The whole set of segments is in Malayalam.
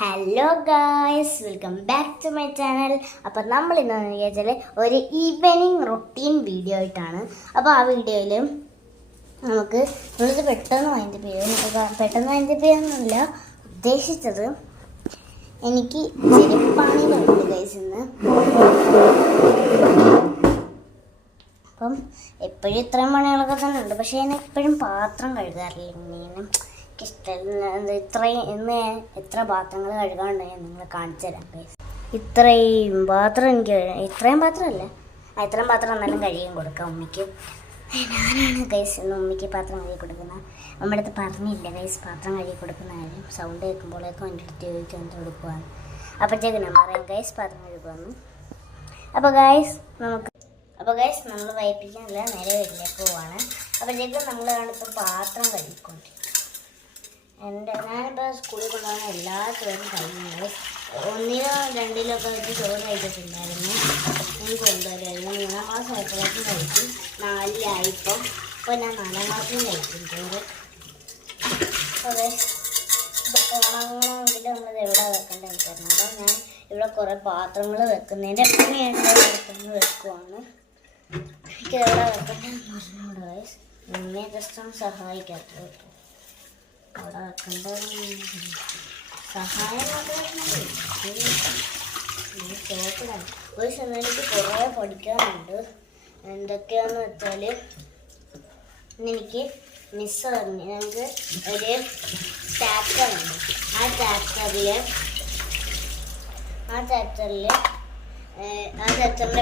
Hello guys, welcome back to my channel. അപ്പോൾ നമ്മൾ ഇന്ന് വിചാരിച്ചാൽ ഒരു ഈവനിങ് റൊട്ടീൻ വീഡിയോ ആയിട്ടാണ്. അപ്പോൾ ആ വീഡിയോയിൽ നമുക്ക് നമ്മളിത് പെട്ടെന്ന് വൈൻഡപ്പ് ചെയ്യാനൊന്നുമില്ല ഉദ്ദേശിച്ചത്. എനിക്ക് ഇച്ചിരി പണികളുണ്ട് ഗൈസ് ഇന്ന്. അപ്പം എപ്പോഴും ഇത്രയും പണികളൊക്കെ തന്നെ ഉണ്ട്, പക്ഷേ ഞാൻ എപ്പോഴും പാത്രം കഴുകാറില്ല. ഇങ്ങനെ ഇഷ്ടമല്ല. ഇന്ന് എത്ര പാത്രങ്ങൾ കഴുകാനുണ്ടെങ്കിൽ നിങ്ങൾ കാണിച്ചു തരാം ഗൈസ്. ഇത്രയും പാത്രം ഇത്രയും പാത്രമല്ല, ഇത്രയും പാത്രം എന്നാലും കഴുകിയും കൊടുക്കാം ഉമ്മയ്ക്ക്. ഞാനാണ് ഗൈസ് ഇന്ന് ഉമ്മയ്ക്ക് പാത്രം കഴുകി കൊടുക്കുന്നത്. നമ്മുടെ അടുത്ത് പറഞ്ഞില്ല ഗൈസ് പാത്രം കഴുകി കൊടുക്കുന്ന കാര്യം. സൗണ്ട് കേൾക്കുമ്പോഴേക്കും എൻ്റെ അടുത്ത് ചോദിക്കാൻ കൊടുക്കുവാണ്. അപ്പോഴത്തേക്ക് ഞാൻ പറയാം ഗൈസ് പാത്രം കഴുകുമെന്ന്. അപ്പോൾ ഗൈസ് നമ്മൾ വൈപ്പിക്കാനില്ല, നേരെ വീട്ടിലേക്ക് പോവാണ്. അപ്പോഴത്തേക്കും നമ്മളിപ്പോൾ പാത്രം കഴുകിക്കൊണ്ടിരിക്കും. ഞാനിപ്പോൾ സ്കൂളിൽ കൊണ്ടുപോകുന്ന എല്ലാ ചോറും കഴിയുന്നത് 1-ലോ 2-ലൊക്കെ വെച്ച് ചോറ് കഴിച്ചിട്ടുണ്ടായിരുന്നു. എനിക്ക് കൊണ്ടുവരുമായിരുന്നു. 3-ാം ക്ലാസ് ആയപ്പോഴേക്കും കഴിക്കും. 4-ലായിപ്പോൾ ഞാൻ 4-ാം ക്ലാസ്സിലും കഴിക്കും ചോറ്. അതെ, ഉണങ്ങണമെങ്കിൽ നമ്മളിത് എവിടെ വെക്കേണ്ടത് എനിക്കറിയാം. അപ്പോൾ ഞാൻ ഇവിടെ കുറേ പാത്രങ്ങൾ വെക്കുന്നതിൻ്റെ പാത്രങ്ങൾ വെക്കുവാണ്. എനിക്ക് എവിടെ വെക്കേണ്ടതെന്ന് പറഞ്ഞുകൂടെ ഗൈസ്. എന്നെ ജസ്റ്റ് ഒന്ന് സഹായിക്കാത്ത അവിടെ വെക്കേണ്ട സഹായം ചോപ്പിടാൻ ഒരു സമയം എനിക്ക് കുറേ പഠിക്കാനുണ്ട്. എന്തൊക്കെയാണെന്ന് വെച്ചാൽ എനിക്ക് മിസ്സ് പറഞ്ഞു ഞങ്ങൾക്ക് ഒരു ചാപ്റ്ററുണ്ട്. ആ ചാപ്റ്ററിൻ്റെ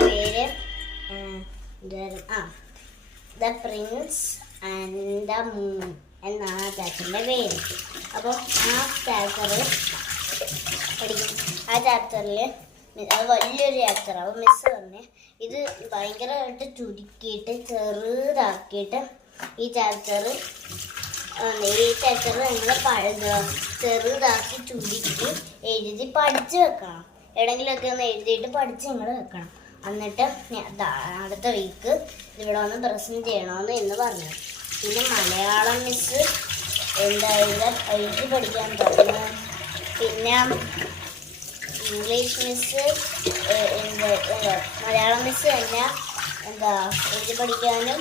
പേര് the Prince and the moon എന്നാണ് ആ ചാപ്റ്ററിൻ്റെ പേര്. അപ്പോൾ ആ ചാപ്റ്റർ പഠിക്കും. ആ ചാപ്റ്ററിൽ അത് വലിയൊരു ചാപ്റ്ററാണ്. അപ്പോൾ മിസ്സ് പറഞ്ഞ് ഇത് ഭയങ്കരമായിട്ട് ചുരുക്കിയിട്ട് ചെറുതാക്കിയിട്ട് ഈ ചാപ്റ്റർ നിങ്ങൾ ചെറുതാക്കി ചുരുക്കി എഴുതി പഠിച്ച് വെക്കണം. എവിടെയെങ്കിലുമൊക്കെ ഒന്ന് എഴുതിയിട്ട് പഠിച്ച് നിങ്ങൾ വെക്കണം. എന്നിട്ട് അടുത്ത വീക്ക് ഇവിടെ വന്ന് പ്രസൻറ്റ് ചെയ്യണമെന്ന് എന്ന് പറഞ്ഞു. പിന്നെ മലയാളം മിസ്സ് എഴുതി പഠിക്കാൻ പറഞ്ഞു. പിന്നെ ഇംഗ്ലീഷ് മിസ്സ് മലയാളം മിസ്സ് തന്നെ എഴുതി പഠിക്കാനും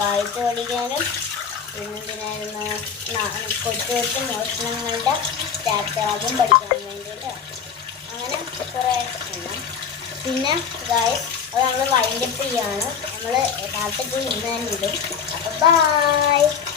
വായിച്ച് പഠിക്കാനും പിന്നെന്തിനായിരുന്നു കൊച്ചു മോഷണങ്ങളുടെ ചാപ്റ്ററും പഠിക്കാൻ വേണ്ടിയിട്ട് അങ്ങനെ കുറേ എണ്ണം. പിന്നെ ഗായ്സ് അത് നമ്മൾ വൈൻഡപ്പ് ചെയ്യാണ്. നമ്മൾ പാർട്ട് 2 ഇന്ന് തന്നെ ഇടും. അപ്പോൾ ബൈ.